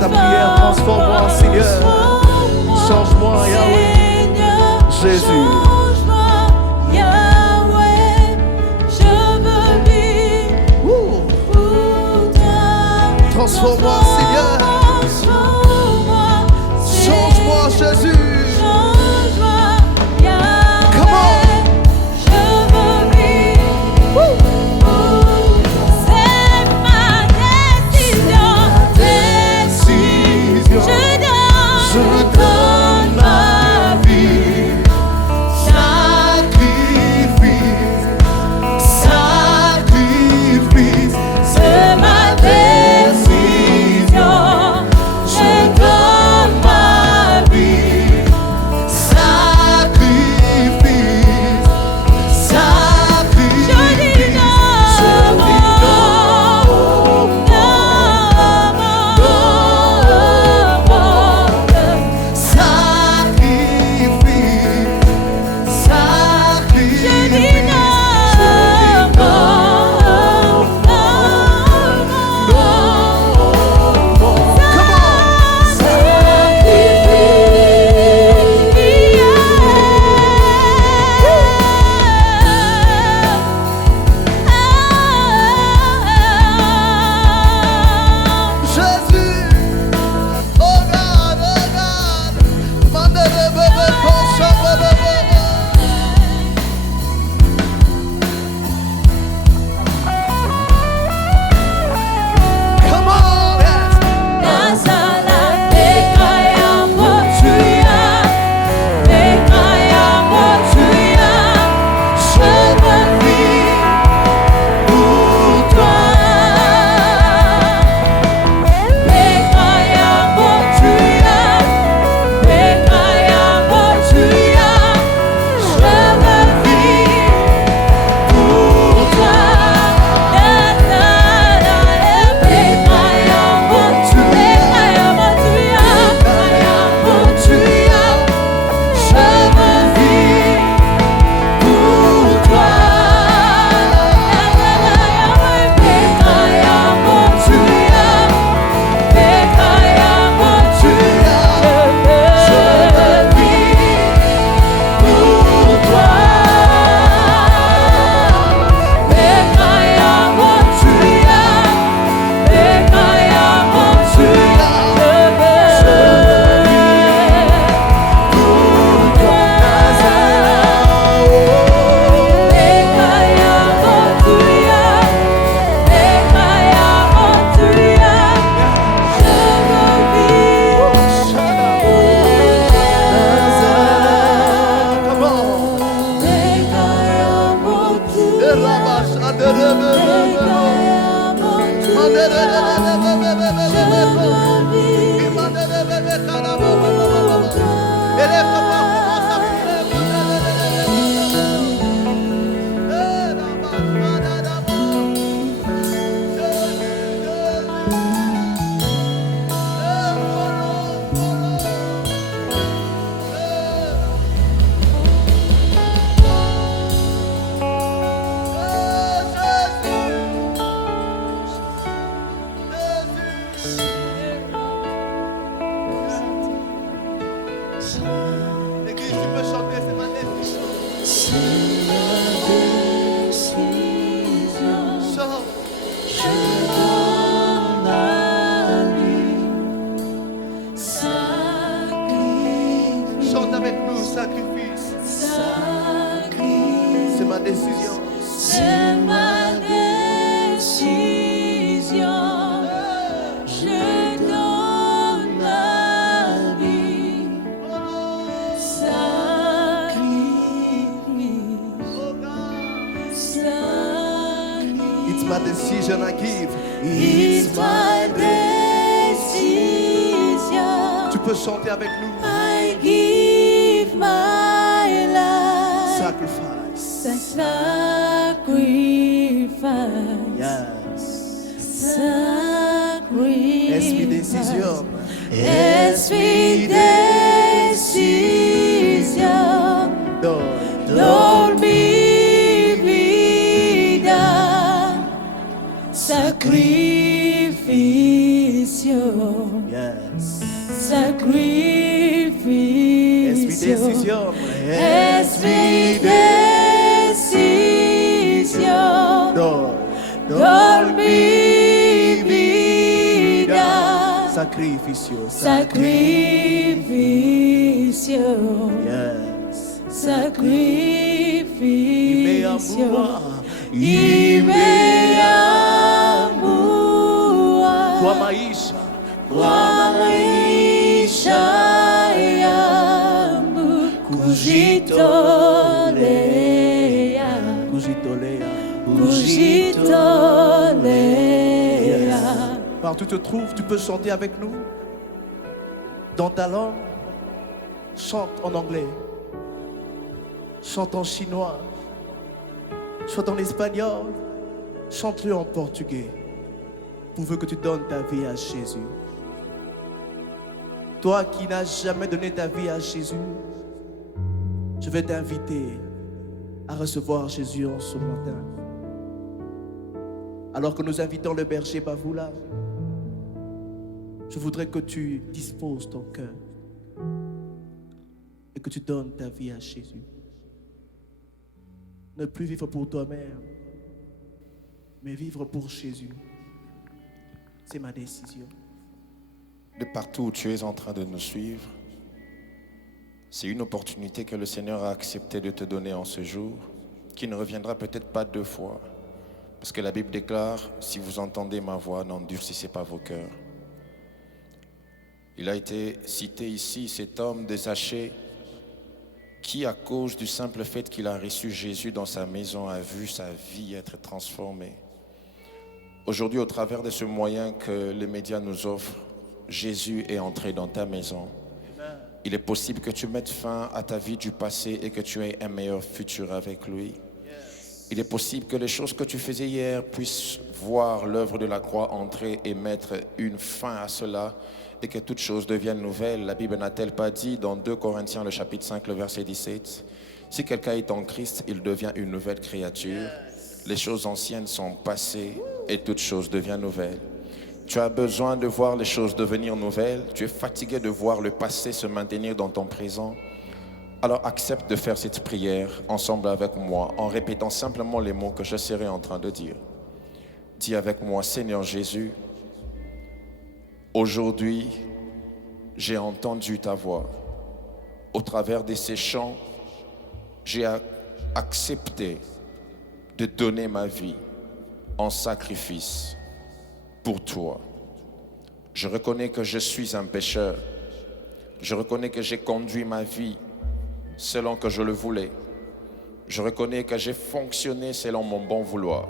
ta prière. Transforme-moi, Seigneur. Change-moi, Yahweh. Jésus. Transforme-moi, Seigneur. Change-moi, Jésus. Come on. Je donne ma vie. Sacrifice, sacrifice, c'est ma décision. Je donne ma vie. Sacrifice, sacrifice. Je dis non, L'église, tu peux chanter, c'est ma décision. Chante. Je donne ma vie, sacrifice. Chante avec nous, sacrifice. Sacrifice. C'est ma décision. C'est ma décision. Je donne ma vie, sacrifice. Sacrifice. It's my decision I give. It's my decision. Tu peux chanter avec nous. I give my life. Sacrifice. Sacrifice. Yes. Sacrifice. Es mi decisión. Es mi decisión. Dor mi vida. Sacrificio. Yes. Sacrificio. Esprit Es mi decisión. Dar mi vida. Sacrificio. Sacrificio. Yes. Sacrificio. Imeamua. Kwa maisha. Kwa maisha yangu kujitolea. Kujitolea. Partout où tu te trouves, tu peux chanter avec nous. Dans ta langue, chante en anglais, chante en chinois, chante en espagnol, chante-le en portugais. Pourvu que tu donnes ta vie à Jésus. Toi qui n'as jamais donné ta vie à Jésus, je vais t'inviter à recevoir Jésus en ce matin. Alors que nous invitons le berger Bavoula, je voudrais que tu disposes ton cœur et que tu donnes ta vie à Jésus. Ne plus vivre pour toi-même, mais vivre pour Jésus. C'est ma décision. De partout où tu es en train de nous suivre, c'est une opportunité que le Seigneur a accepté de te donner en ce jour, qui ne reviendra peut-être pas 2 fois. Parce que la Bible déclare, si vous entendez ma voix, n'endurcissez pas vos cœurs. Il a été cité ici, cet homme de Zachée, qui à cause du simple fait qu'il a reçu Jésus dans sa maison, a vu sa vie être transformée. Aujourd'hui, au travers de ce moyen que les médias nous offrent, Jésus est entré dans ta maison. Il est possible que tu mettes fin à ta vie du passé et que tu aies un meilleur futur avec lui. Il est possible que les choses que tu faisais hier puissent voir l'œuvre de la croix entrer et mettre une fin à cela et que toute chose devienne nouvelle. La Bible n'a-t-elle pas dit dans 2 Corinthiens le chapitre 5, le verset 17, « Si quelqu'un est en Christ, il devient une nouvelle créature. Les choses anciennes sont passées et toute chose devient nouvelle. » Tu as besoin de voir les choses devenir nouvelles. Tu es fatigué de voir le passé se maintenir dans ton présent. Alors accepte de faire cette prière ensemble avec moi en répétant simplement les mots que je serai en train de dire. Dis avec moi, Seigneur Jésus, aujourd'hui, j'ai entendu ta voix. Au travers de ces chants, j'ai accepté de donner ma vie en sacrifice pour toi. Je reconnais que je suis un pécheur. Je reconnais que j'ai conduit ma vie selon que je le voulais. Je reconnais que j'ai fonctionné selon mon bon vouloir.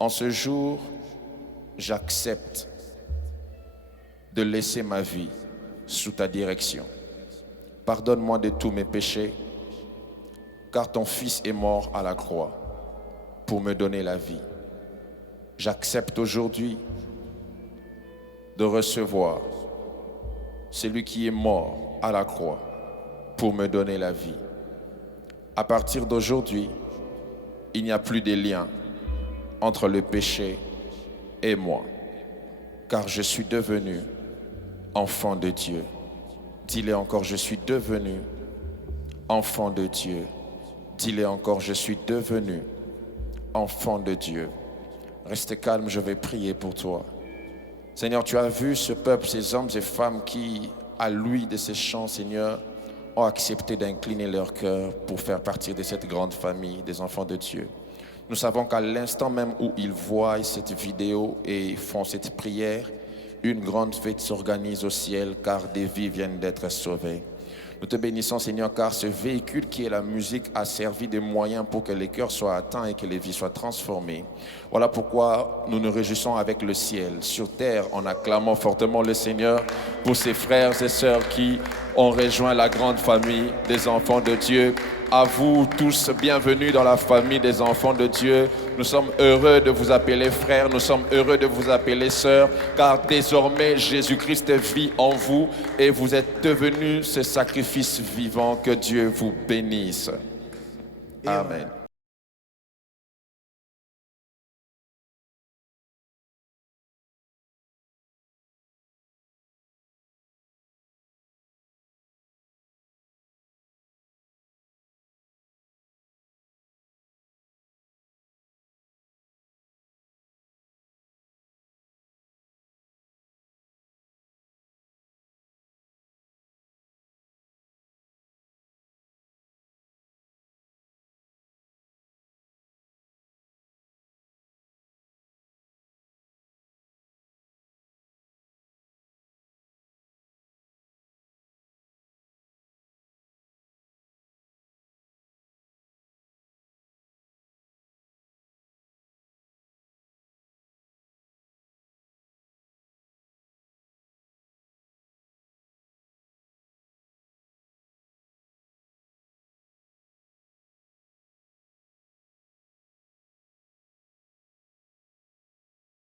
En ce jour, j'accepte de laisser ma vie sous ta direction. Pardonne-moi de tous mes péchés, car ton Fils est mort à la croix pour me donner la vie. J'accepte aujourd'hui de recevoir celui qui est mort à la croix pour me donner la vie. À partir d'aujourd'hui, il n'y a plus de lien entre le péché et moi, car je suis devenu enfant de Dieu. Dis-le encore, je suis devenu enfant de Dieu. Dis-le encore, je suis devenu enfant de Dieu. Reste calme, je vais prier pour toi. Seigneur, tu as vu ce peuple, ces hommes et femmes qui, à l'ouïe de ces chants, Seigneur, ont accepté d'incliner leur cœur pour faire partie de cette grande famille des enfants de Dieu. Nous savons qu'à l'instant même où ils voient cette vidéo et font cette prière, une grande fête s'organise au ciel car des vies viennent d'être sauvées. Nous te bénissons, Seigneur, car ce véhicule qui est la musique a servi de moyen pour que les cœurs soient atteints et que les vies soient transformées. Voilà pourquoi nous nous réjouissons avec le ciel. Sur terre, en acclamant fortement le Seigneur pour ses frères et sœurs qui ont rejoint la grande famille des enfants de Dieu. À vous tous, bienvenue dans la famille des enfants de Dieu. Nous sommes heureux de vous appeler frères, nous sommes heureux de vous appeler sœurs, car désormais Jésus-Christ vit en vous et vous êtes devenus ce sacrifice vivant. Que Dieu vous bénisse. Amen.